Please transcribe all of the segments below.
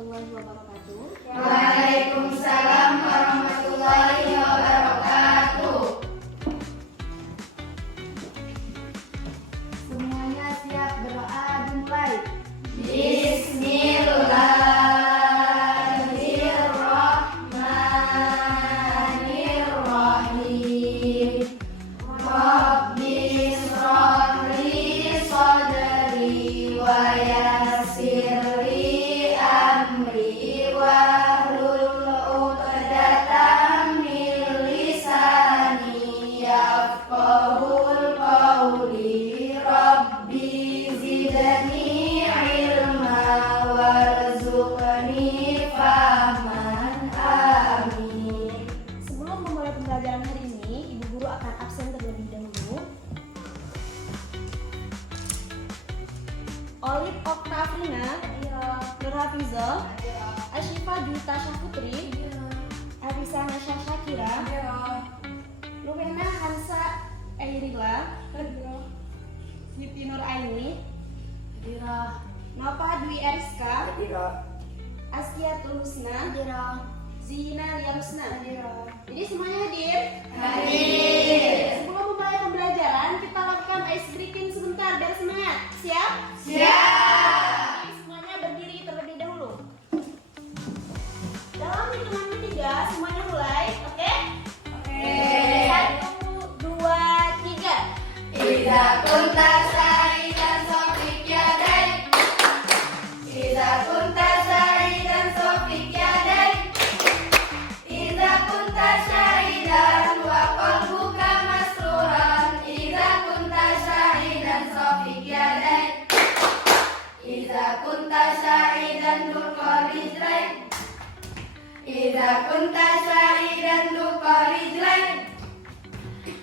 warahmatullahi wabarakatuh. Waalaikumsalam warahmatullahi wabarakatuh. Semuanya siap, berdoa dimulai. Bismillahirrahmanirrahim. Rabbi shrahli sadri wa yassirli amri wahlul 'uqdatam min lisani yafqahul qawli. Rabbi zidni ilma warzuqni fahman. Amin. Sebelum memulai pembelajaran hari ini, Ibu Guru akan absen terlebih dahulu. Olip Oktavina, Nur Hafizah, Asyifa Juta Syafutri, Afisa Nasya Syakira, Ruwena Hansa Eirila, Siti Nur Aini, Nova Dwi Eriska, Askia Tulusna, Zina Liarusna. Jadi semuanya hadir? Hadir. Sebelum memulai pembelajaran, kita lakukan ice breaking sebentar biar semangat. Siap? Siap. Jadi semuanya berdiri terlebih dahulu. Dalam hitungan ketiga, semuanya mulai. Oke? Oke. 1, 2, 3. Idza kunta sa'idan sofik yadaik. Idza kunta sa'idan sofik yadaik. Idza kunta syahidan wa qalbuka masruran. Idza kunta syahidan sofik yadaik. Idza kunta syahidan tuqarijlaik. Idza kunta syahidan tuqarijlaik.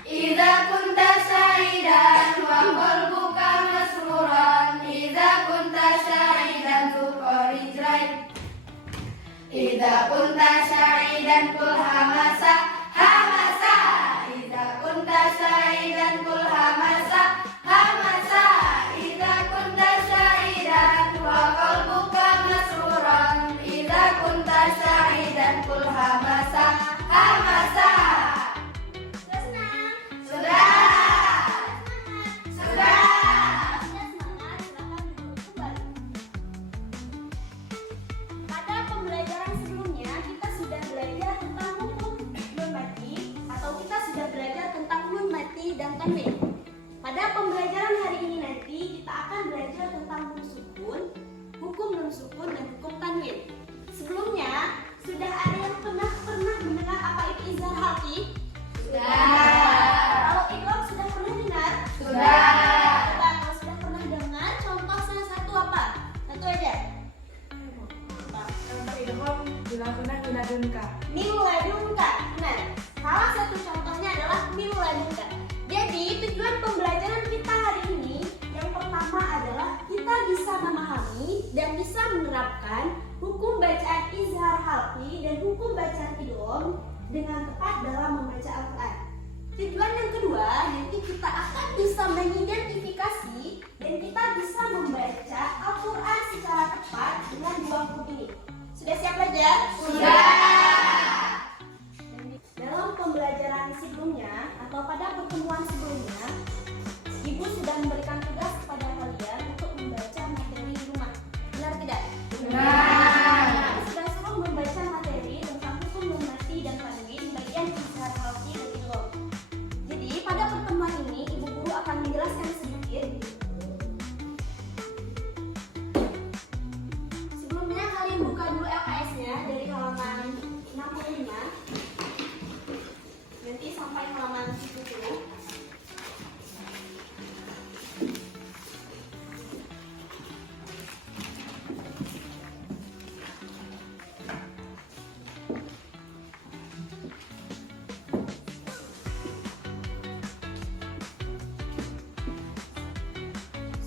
Idza kunta syahidan wa qalbuka masruran. Idza kunta syahidan tuqarijlaik. Idza kunta syahidan kul hamasa hamasa. Idza kunta syahidan kul hamasa hamasa. Idza kunta syahidan wa qalbuka masruran. Idza kunta syahidan kul hamasa hamasa. Sudah. Pada pembelajaran sebelumnya kita sudah belajar tentang hukum nun mati atau kita sudah belajar tentang nun mati dan tanwin. Pada pembelajaran hari ini nanti kita akan belajar tentang nun sukun, hukum nun sukun dan hukum tanwin. Sebelumnya sudah ada yang pernah mendengar apa itu izhar halqi? Kalau Iqram sudah pernah dengar? Sudah. Coba kalau sudah pernah dengar, contoh salah satu apa? Satu aja. Min ladunka. Benar. Salah satu contohnya adalah min ladunka. Jadi tujuan pembelajaran kita hari ini yang pertama adalah kita bisa memahami dan bisa menerapkan hukum bacaan izhar halqi dan hukum bacaan idgham dengan tepat dalam membaca Al-Quran. Tujuan yang kedua, nanti kita akan bisa mengidentifikasi dan kita bisa membaca Al-Quran secara tepat dengan dua hukum ini. Sudah siap belajar? Sudah. Dalam pembelajaran sebelumnya atau pada pertemuan sebelumnya, Ibu sudah memberikan tugas kepada kalian untuk membaca materi di rumah. Benar tidak? Benar. Aku sudah suruh membaca materi tentang hukum nun mati dan tanwin bagian izhar halqi dan idgham. Jadi pada pertemuan ini Ibu Guru akan menjelaskan sedikit. Sebelumnya kalian buka dulu LKS-nya dari halaman 65 nanti sampai halaman 70.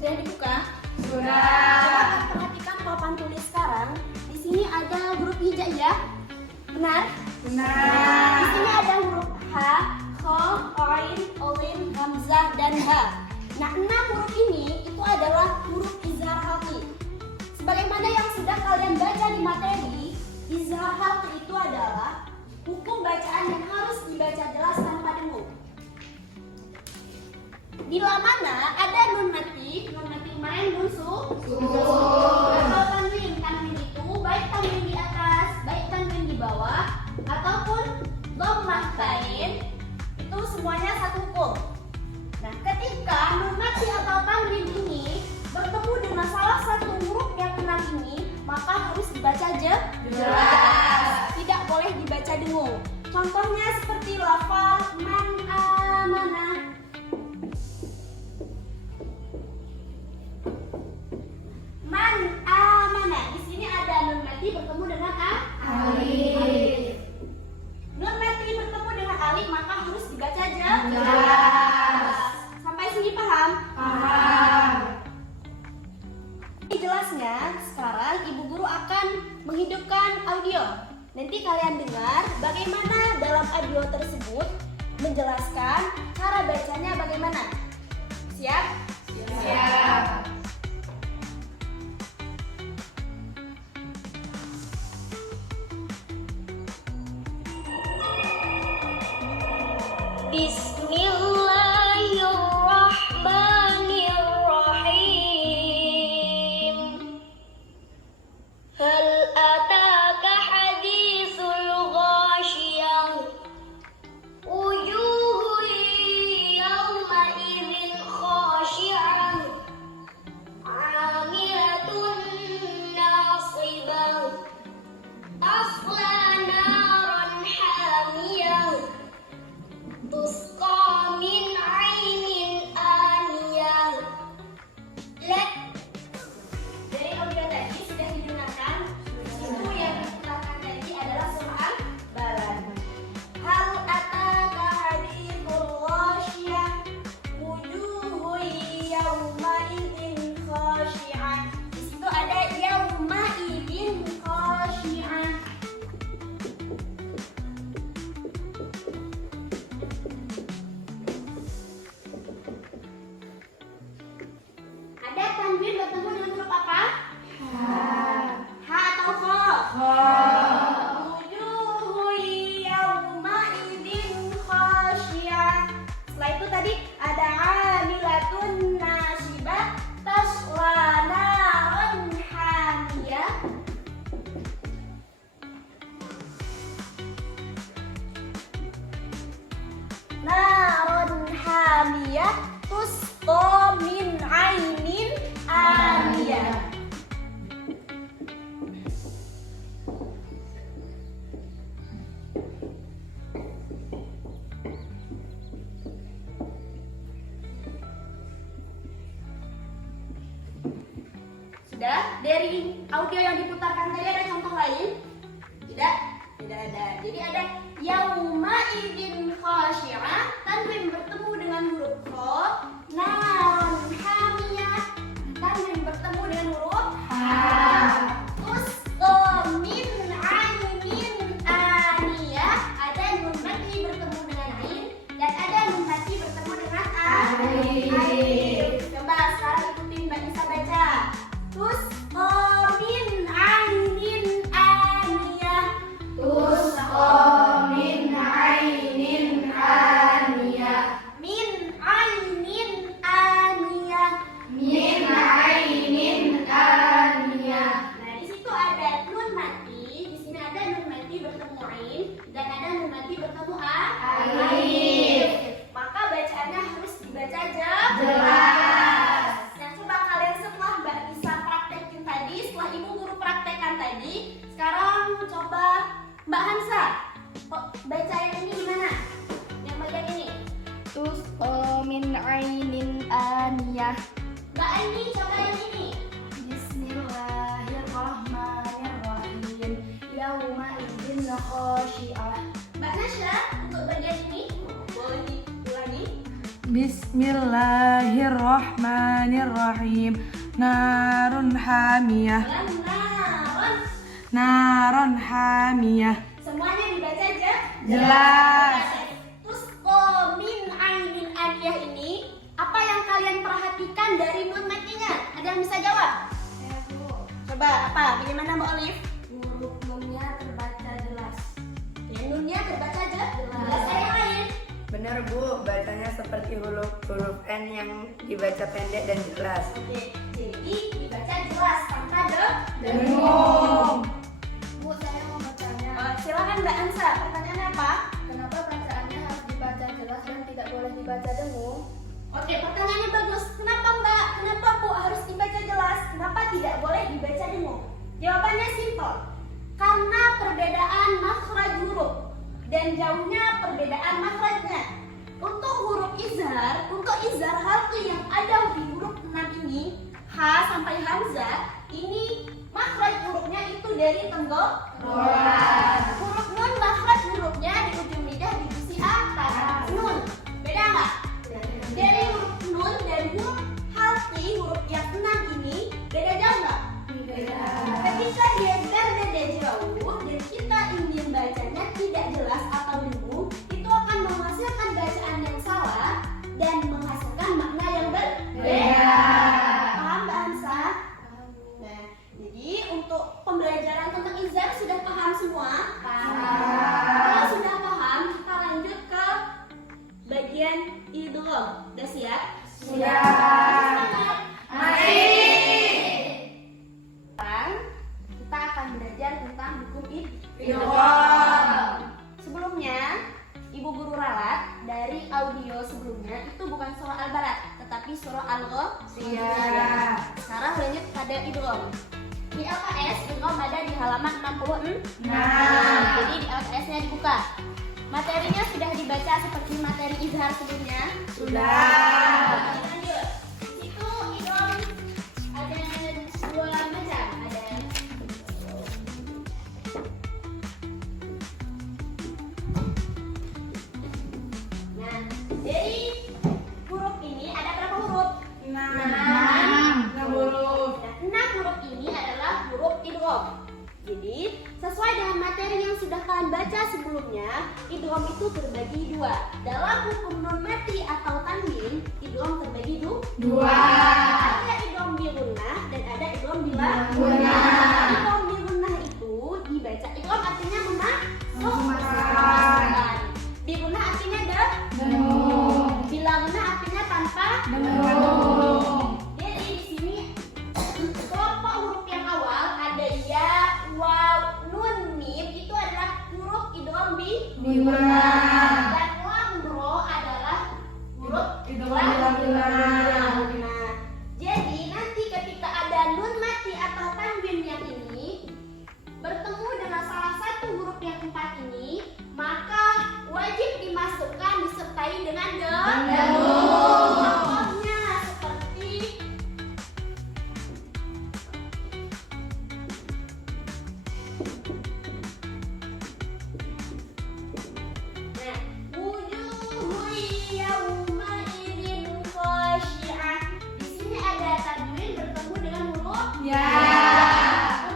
Sudah dibuka? Sudah. Coba perhatikan papan tulis sekarang. Di sini ada huruf hijaiyah. Benar? Di Benar. sini ada huruf H, Kho, Ain, Olin, Hamzah, dan H. Nah, 6 huruf ini itu adalah huruf izhar halqi. Sebagaimana yang sudah kalian baca di materi bacaan yang harus dibaca jelas tanpa dengung. Bila mana ada nun mati kemarin musuh atau tanwin. Tanwin itu baik tanwin di atas, baik tanwin di bawah, ataupun dhammah bain, itu semuanya satu hukum. Nah, ketika nun mati atau tanwin ini bertemu dengan salah satu huruf yang enam ini, maka harus dibaca jelas. Tidak boleh dibaca dengung. Contohnya seperti lafal man amanah. Man amanah. Di sini ada nun mati bertemu dengan alif. Nun mati bertemu dengan alif maka harus dibaca jelas. Sampai sini paham? Paham. Jelasnya, sekarang ibu guru akan menghidupkan audio. Nanti kalian dengar bagaimana dalam audio tersebut menjelaskan cara bacanya bagaimana. Siap? Siap. Bismillahirrahmanirrahim. Hal ataka hadithul ghashiyah. Wujuhun yawma idzin khashi'ah. 'amilatun nasibah. Tasla naran hamiyah. Tusqa min 'ainin aniyah. Dari audio tadi sudah didengarkan. Itu yang diputarkan tadi adalah surah Al-Balad. Hal ataka hadithul ghashiyah. Wujuhun yawma idzin khashi'ah. Di situ ada yawma idzin khashi'ah. Ada tanwin bertemu dengan huruf apa? Ha atau kha? Wujuhun yawma idzin khashi'ah. Setelah itu tadi ada 'amilatun nasibah tasla naran hamiyah. Naran hamiyah tusqa min 'ainin aniyah. Sudah? Dari audio yang diputarkan tadi ada contoh lain? Tidak? Tidak ada. Jadi ada yauma idzin khashi'ah, tanwin bertemu dengan huruf kha, naron hamiyah, tanwin bertemu dengan huruf tusqa min 'ainin aniyah, ada nun mati bertemu dengan ain dan ada nun mati bertemu dengan alif. Coba sekarang ikutin Mbak Nisa baca. Tusqa min 'ainin aniyah. Tusqa min 'ainin aniyah. Min 'ainin aniyah. Min 'ainin aniyah. Nah, di situ ada nun mati, di sini ada nun mati bertemu ain dan ada nun mati bertemu alif. Maka bacaannya harus dibaca jelas. Nah, coba kalian setelah Mbak Nisa praktekin tadi, setelah Ibu Guru praktekkan tadi, sekarang coba Mbak Hansa. Baca yang ini gimana? Yang bagian ini. Tusqa min 'ainin aniyah. Mbak Aini coba yang ini. Bismillahirrahmanirrahim. Yauma idzin khashi'ah. Mbak Nasya untuk bagian ini boleh diulangi. Bismillahirrahmanirrahim. Narun hamiyah. Narun hamiyah. Semuanya dibaca aja. Jelas. Tusqa min 'ainin aniyah ini, apa yang kalian perhatikan dari nun matinya? Ada yang bisa jawab? Coba apa? Bagaimana Mbak Olive? Huruf nunnya terbaca jelas. Yang nunnya terbaca jelas kayak yang lain. Benar Bu, bacanya seperti huruf N yang dibaca pendek dan jelas. Oke, jadi dibaca jelas tanpa dengung. Bu, saya mau bertanya. Silakan Mbak Ansa, pertanyaannya apa? Kenapa bacaannya harus dibaca jelas dan tidak boleh dibaca dengung? Oke, pertanyaannya bagus. Kenapa Mbak? Kenapa Bu harus dibaca jelas? Kenapa tidak boleh dibaca dengung? Jawabannya simpel. Karena perbedaan makhraj huruf dan jauhnya perbedaan makhrajnya. Untuk huruf izhar, untuk izhar halqi yang ada di huruf 6 ini, H sampai Hamzah, ini makhraj hurufnya itu dari tenggorokan. Huruf nun makhraj hurufnya di ujung lidah di sisi atas. Nun. Beda nggak? Dari huruf nun dan huruf halqi, huruf yang 6 ini beda jauh nggak? Beda. Ketika dia berbeda jauh dan kita ingin bacanya tidak jelas atau dengung, itu akan menghasilkan bacaan yang salah dan menghasilkan makna yang berbeda. Paham Mbak Hansa? Nah, jadi untuk pembelajaran tentang izhar sudah paham semua? Kalau sudah paham, kita lanjut ke bagian idgham. Udah siap? Siap. Sekarang kita akan belajar tentang hukum Idgham. Sebelumnya, Ibu Guru ralat dari audio sebelumnya itu bukan surah Al-Balad, tetapi surah Al-Ghasyiyah. Sekarang lanjut pada idgham. Di LKS idgham ada di halaman 66. Jadi di LKS-nya dibuka. Materinya sudah dibaca seperti materi izhar sebelumnya. Sudah. Lanjut. Itu idgham ada dua macam. Ada Nah, dari huruf ini ada berapa huruf? 6 huruf. Nah, 6 huruf ini adalah huruf idgham. Jadi, sesuai dengan materi yang sudah kalian baca sebelumnya, idgham itu terbagi dua. Dalam hukum nun mati atau tanwin, idgham terbagi dua. Ada idgham bi gunnah dan ada idgham bila gunnah. Idgham bi gunnah itu dibaca, idgham artinya memasukkan. Bi gunnah artinya bila gunnah artinya tanpa dengung. Jadi di sini kelompok huruf yang awal ada ya, waw, nun, mim itu adalah huruf idgham bi gunnah. Dan lam ro adalah huruf idgham bila gunnah. Jadi nanti ketika ada nun mati atau tanwin yang ini bertemu dengan salah satu huruf yang 4 ini, maka wajib dimasukkan disertai dengan dengung. Contohnya seperti wujuhun yawma idzin khashi'ah. Di sini ada tanwin bertemu dengan huruf Ya.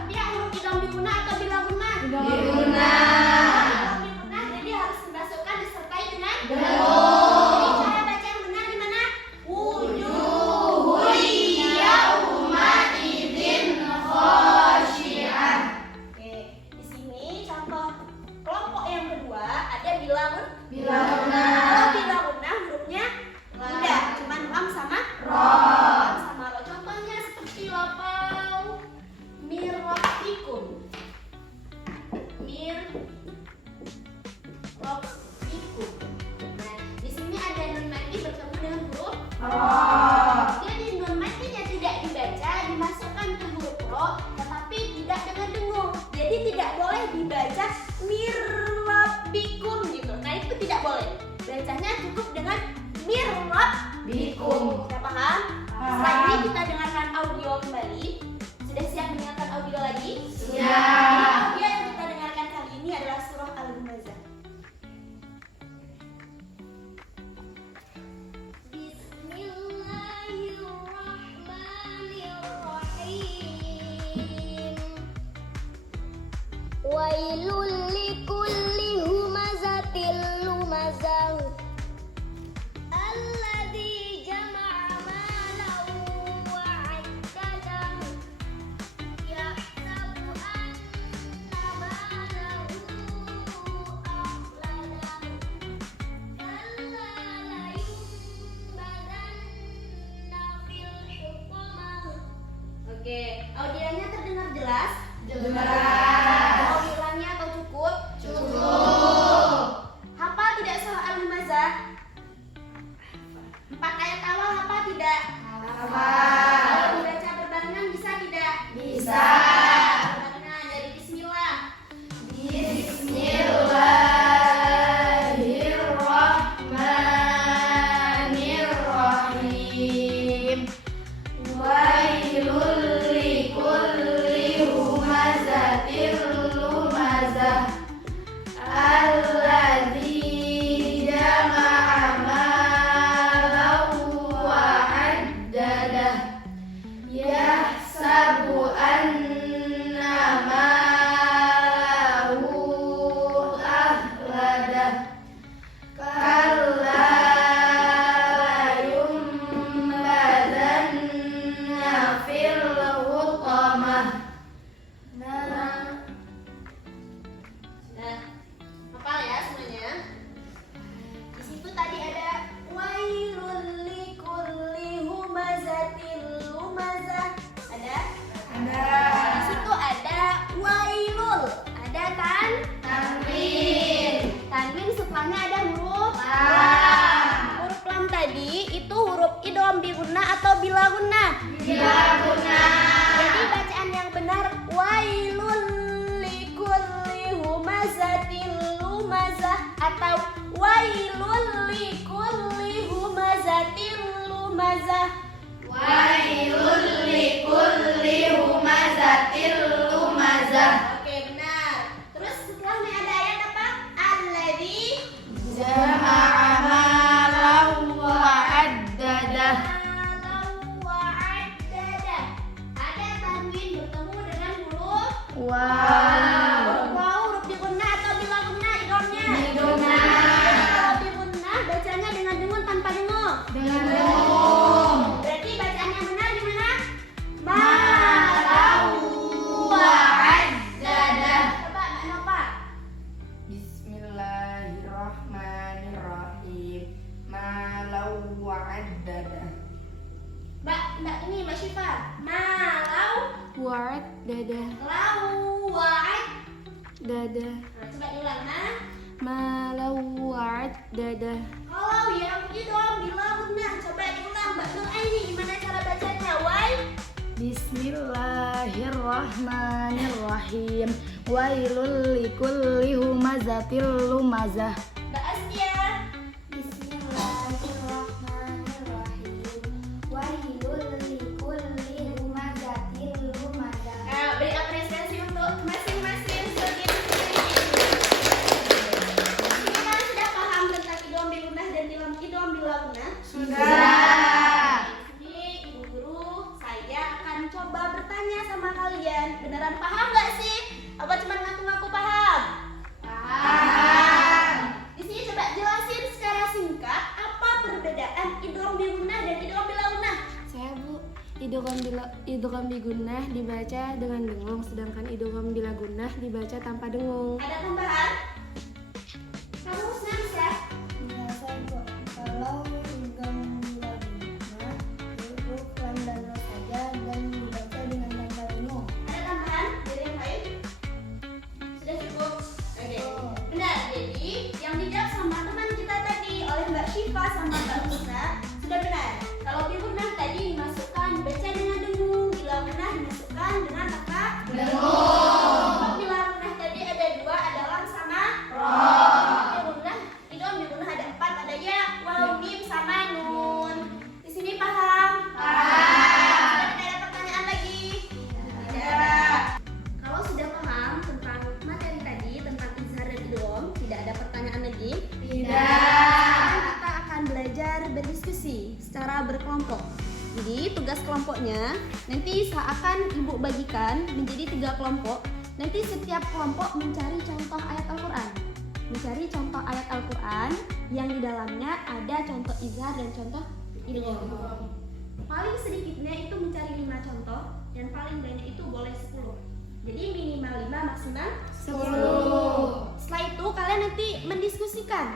Dia huruf idgham bi gunnah atau bila gunnah? Bi gunnah. Idgham bi gunnah, jadi harus dimasukkan disertai dengan Dengung. Jadi cara baca yang benar gimana? Wujuhun yawma idzin khashi'ah. Oke, di sini contoh kelompok yang kedua ada bila gunnah. Kalau bila gunnah hurufnya tidak, cuma lam sama ro. Contohnya seperti lapau mirrabbikum. Nah, di sini ada nun mati bertemu dengan huruf ro. Jadi nun matinya tidak dibaca, dimasukkan ke huruf ro, tetapi tidak dengan dengung. Jadi tidak boleh dibaca mirrabbikum gitu. Nah, itu tidak boleh. Bacanya cukup dengan mirrabbikum. Sudah paham? Setelah ini kita dengarkan audio kembali. Sudah siap mendengarkan audio lagi? Siap. Audio yang kita dengarkan kali ini adalah surah Al-Humazah. Bismillahirrahmanirrahim. Wailul likulli humazatil lumazah. Alladzi jama'a malan wa 'addadah. Yahsabu anna malahu Oke, audionya terdengar jelas? Jelas. Mau diulangi atau cukup? Cukup. Hafal tidak surah Al-Humazah? 4 ayat awal hafal tidak? Hafal. Kalau dibaca berbarengan bisa tidak? Bisa. Berbarengan dari Bismillah. Bismillahirrahmanirrahim. Wailul likulli humazatil lumazah. Alladzi jama'a malahu wa 'addadah. Yahsabu anna malahu akhladah. Kalla layumbazanna fil hutamah. Nah, hafal ya semuanya. Di situ tadi ada wailul likulli humazatil lumazah. Ada? Di situ ada wailul. Ada kan? Tanwin. Tanwin setelahnya ada huruf Lam. Huruf lam tadi itu huruf idgham bi gunnah atau bila gunnah? Bila gunnah. Jadi bacaan yang benar wailul likulli humazatil lumazah atau wailul likulli humazatil lumazah. Wailul likulli humazatil lumazah. Oke, benar. Terus setelahnya ada ayat apa? Alladzi Jama'a malahu wa 'addadah. malahu wa 'addadah. Ada tanwin bertemu dengan huruf Wow. wow, huruf bi gunnah atau bila gunnah idghamnya? Bi gunnah. Kalau bi gunnah bacanya dengan dengung tanpa dengung. Dengan dengung. Berarti bacaan yang benar gimana? Malahu wa 'addadah. Coba Mbak Nova. Bismillahirrahmanirrahim. Malau wa 'addadah. Mbak ini Mbak Syifa. Malau Wa'ad dadah. lau wa'ad. Dadah. Nah, coba diulang. Malau wa'ad dadah. Kalau yang idgham bila gunnah, coba diulang Mbak Nur Aini. Gimana cara bacanya? Wai Bismillahirrahmanirrahim. Wailul likulli humazatil lumazah. Mbak Astia. Bismillahirrahmanirrahim. Wailul likulli humazatil lumazah. Nah, beri apresiasi untuk masing-masing sebagai peserta. Kita sudah paham tentang idgham bi gunnah dan idgham bila gunnah? Sudah. Ini Ibu Guru, saya akan coba bertanya sama kalian. Beneran paham nggak sih? Apa cuma ngaku-ngaku paham? Paham. Di sini coba jelasin secara singkat apa perbedaan idgham bi gunnah dan idgham bila gunnah. Saya Bu, idgham bi gunnah dibaca dengan dengung, sedangkan idgham bila gunnah dibaca tanpa dengung. Ada tambahan? Kamu Husna bisa? Biasa kok. Kalau idgham bila gunnah, huruf lam dan ra saja dan dibaca dengan tanpa dengung. Ada tambahan dari yang lain? Sudah cukup? Oke. Benar. Jadi yang dijawab sama teman kita tadi oleh Mbak Syifa sama Mbak Husna sudah benar. Kalau bi gunnah tadi dimasukkan dibaca dengan dengung, bila gunnah dimasukkan dengan apa? Dengung. Bila gunnah tadi ada 2, ada lam sama Ro. Idgham bi gunnah ada 4, ada ya, waw, mim sama nun. Di sini paham? Paham. Tidak ada pertanyaan lagi? Tidak. Kalau sudah paham tentang materi tadi tentang izhar dan idgham, tidak ada pertanyaan lagi? Sekarang kita akan belajar berdiskusi secara berkelompok. Jadi tugas kelompoknya nanti saya akan Ibu bagikan menjadi 3 kelompok. Nanti setiap kelompok mencari contoh ayat Al-Quran. Mencari contoh ayat Al-Quran yang di dalamnya ada contoh izhar dan contoh idgham. Paling sedikitnya itu mencari 5 contoh dan paling banyak itu boleh 10. Jadi minimal 5, maksimal 10. Setelah itu kalian nanti mendiskusikan.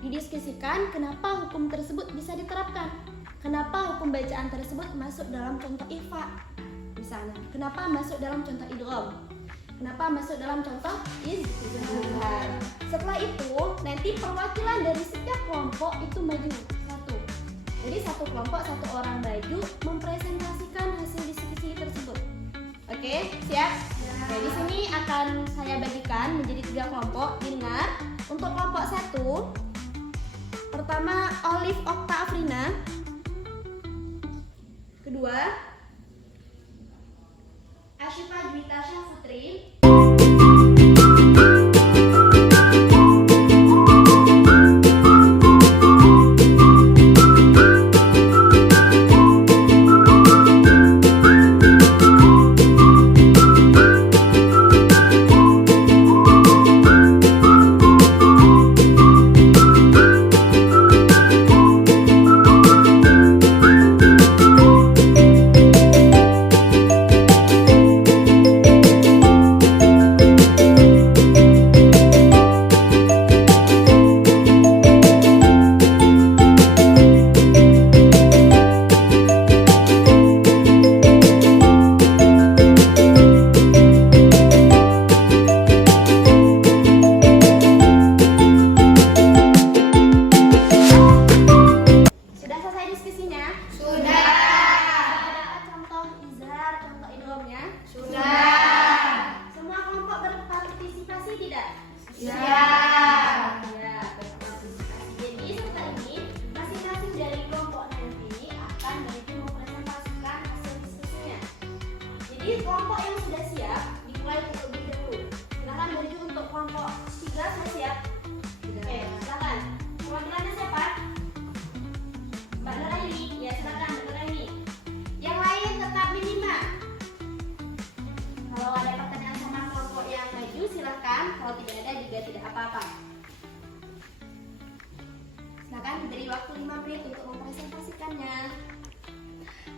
Didiskusikan kenapa hukum tersebut bisa diterapkan. Kenapa hukum bacaan tersebut masuk dalam contoh ikhfa. misalnya. Kenapa masuk dalam contoh idgham? Kenapa masuk dalam contoh izhar? Setelah itu nanti perwakilan dari setiap kelompok itu maju satu. Jadi satu kelompok satu orang maju mempresentasikan hasil diskusi tersebut. Oke, siap? Nah, di sini akan saya bagikan menjadi 3 kelompok. Dengar, untuk kelompok 1 pertama Olive Okta Afrina. Kedua Ashifa Juwita Syafutri. Sudah selesai diskusinya? Sudah. Ada contoh izhar, contoh idghamnya? Sudah. Semua kelompok berpartisipasi tidak? Siap. Ya, berpartisipasi. Jadi setelah ini masing-masing dari kelompok nanti akan maju mempresentasikan hasil diskusinya. Jadi kelompok yang sudah siap dimulai terlebih dahulu. Silakan maju untuk kelompok 3 sudah siap? Oke, silakan. Perwakilannya siapa? Mbak Nuraini, ya silakan Mbak Nuraini. Yang lain tetap minima. Kalau ada pertanyaan sama kelompok yang maju silahkan. Kalau tidak ada juga tidak apa-apa. Silakan diberi waktu 5 menit untuk mempresentasikannya.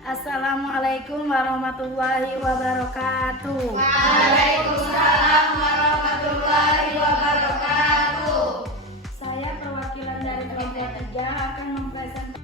Assalamualaikum warahmatullahi wabarakatuh. Waalaikumsalam warahmatullahi wabarakatuh. Saya perwakilan dari kelompok 3 akan mempresentasikan.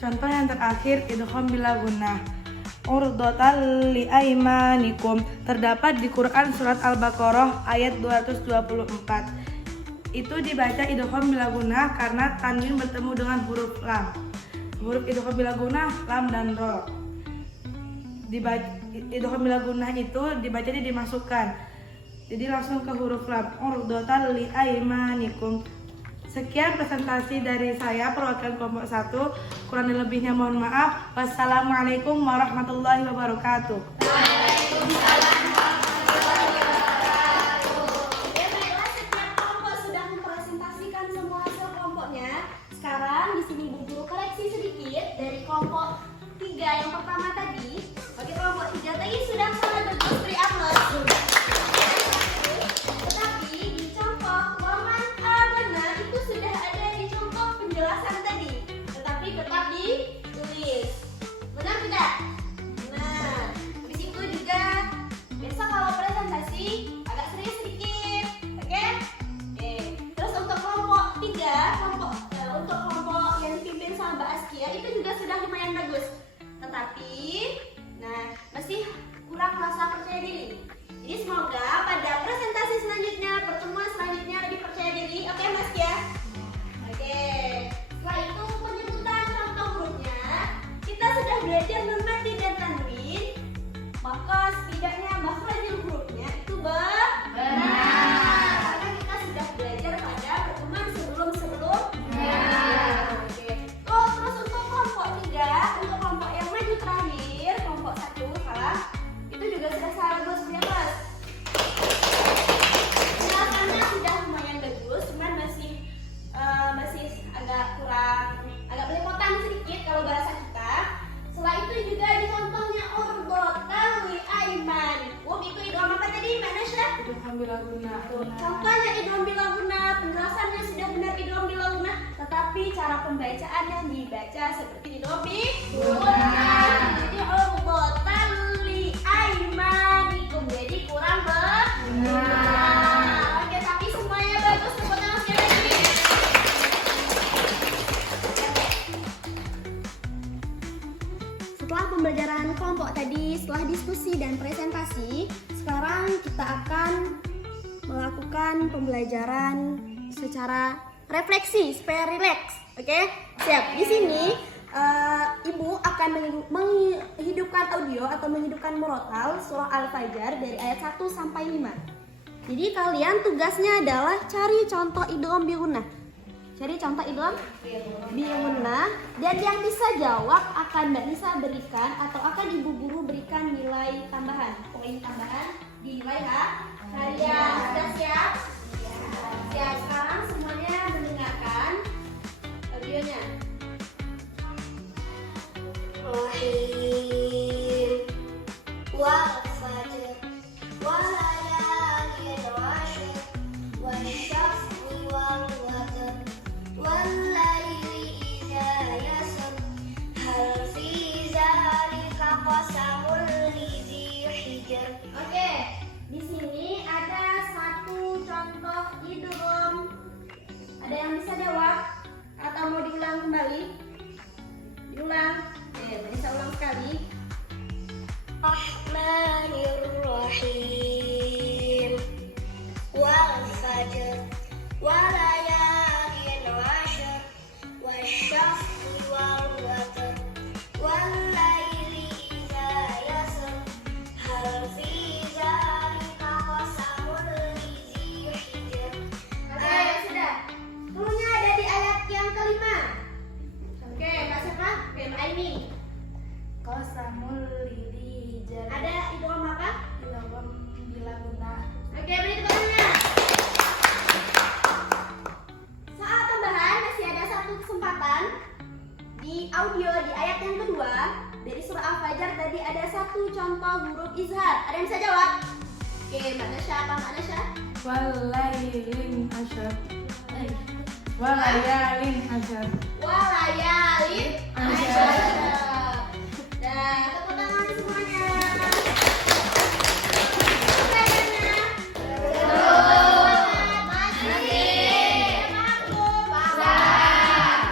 Contoh yang terakhir idgham bila gunnah. Urdatan li aimanikum terdapat di Quran surat Al-Baqarah ayat 224. Itu dibaca idgham bila gunnah karena tanwin bertemu dengan huruf lam. Huruf idgham bila gunnah lam dan ro. Idgham bila gunnah itu dibacanya dimasukkan. Jadi langsung ke huruf lam. Urdatan li aimanikum. Sekian presentasi dari saya perwakilan kelompok 1. Kurang lebihnya mohon maaf. Wassalamualaikum warahmatullahi wabarakatuh. Waalaikumsalam warahmatullahi wabarakatuh. Ya baiklah, setiap kelompok sudah mempresentasikan semua hasil kelompoknya. Sekarang di sini Bu Guru koreksi sedikit dari kelompok 3 yang pertama tadi. Bagi kelompok 3 tadi sudah sangat bagus, beri aplaus. Tetapi di contoh waman benar itu sudah ada di contoh penjelasan tadi. Tetapi tetap ditulis. Benar tidak? Nah, di situ Idgham bila gunnah. Contohnya idgham bila gunnah, penjelasannya sudah benar idgham bila gunnah, tetapi cara pembacaan yang dibaca seperti idgham bi gunnah. Jadi urdotan li aimanikum. Jadi kurang benar. Oke, tapi semuanya bagus. Tepuk tangan sekali lagi. Setelah pembelajaran kelompok tadi, setelah diskusi dan presentasi, sekarang kita akan melakukan pembelajaran secara refleksi supaya rileks. Oke? Siap. Di sini Ibu akan menghidupkan audio atau menghidupkan murotal surah Al-Fajr dari ayat 1 sampai 5. Jadi kalian tugasnya adalah cari contoh idgham bi gunnah. Cari contoh idgham bi gunnah, dan yang bisa jawab akan Mbak Nisa berikan atau akan Ibu Guru berikan nilai tambahan. Poin tambahan dinilai harian. Sudah siap? Siap. Sekarang semuanya mendengarkan audionya. Rahim wal fajr wal layalin washr wasyaf'i wal watr wal laili idza yasr hal fi dzalika qasamul lidzi hijr. Oke, di sini ada satu contoh idgham. Ada yang bisa jawab atau mau diulang kembali? Diulang. Bisa ulang sekali. Rahmanirrahim wal fajr wal layalin washr wasyaf'i wal watr wal laili idza yasr hal fi dzalika qasamul lidzi hijr. Oke, sudah. Cluenya ada di ayat yang kelima. Oke, Mbak Siapa? Oke, Mbak Aini. Qasamul lidzi hijr. Ada idgham apa? Idgham bila gunnah. Oke, beri tepuk tangannya. Soal tambahan masih ada satu kesempatan di audio di ayat yang kedua dari surah Al-Fajr. Tadi ada satu contoh huruf izhar. Ada yang bisa jawab? Oke, Mbak Nasya, apa Mbak Nasya? Walailin asyar. Walayalin asyar. Walayalin asyar. Dan tepuk tangan semuanya. Pertanyaannya.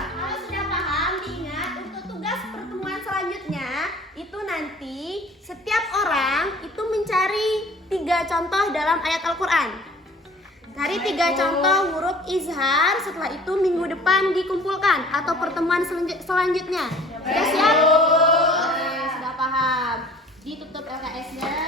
Kalau sudah paham, diingat untuk tugas pertemuan selanjutnya itu nanti setiap orang itu mencari 3 contoh dalam ayat Al-Quran. Cari 3 contoh huruf izhar, setelah itu minggu depan dikumpulkan atau pertemuan selanjutnya. Sudah siap? Oke, sudah paham. Ditutup LKS-nya.